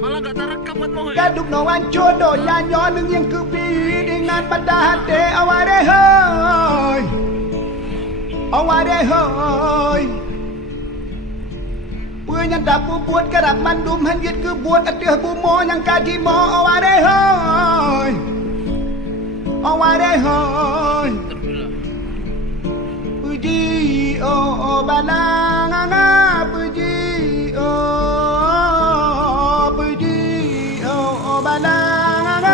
Malah gak terekam kan mau. Gaduk nawan jodoh nyanyo neng yang kepi dengan pada hati aware hoy. Aware hoy. Punya dapu buat kerap mandum hanjit ke buat atih bumo yang kaji mo aware hoy. Aware hoy. Puji oh balang puji oh puji oh balang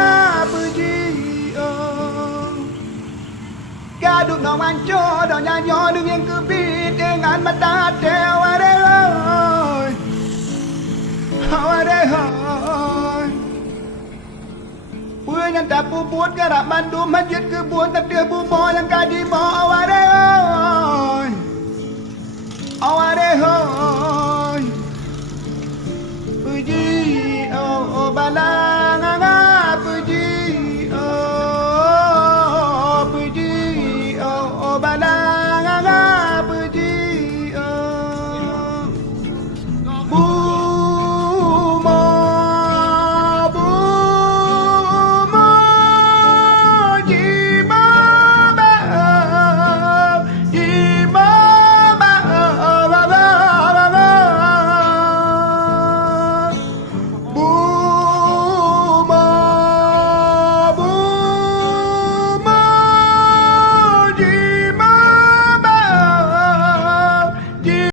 puji oh. Gaduk nawan jodoh nyanyo neng yang kepi dengan mata hati aware hoy. Aware hoy. Punya dapu buat gerak mandum masjid ke buat teteh bumo yang kaji mo aware hoy. Aware hoy. Puji oh balang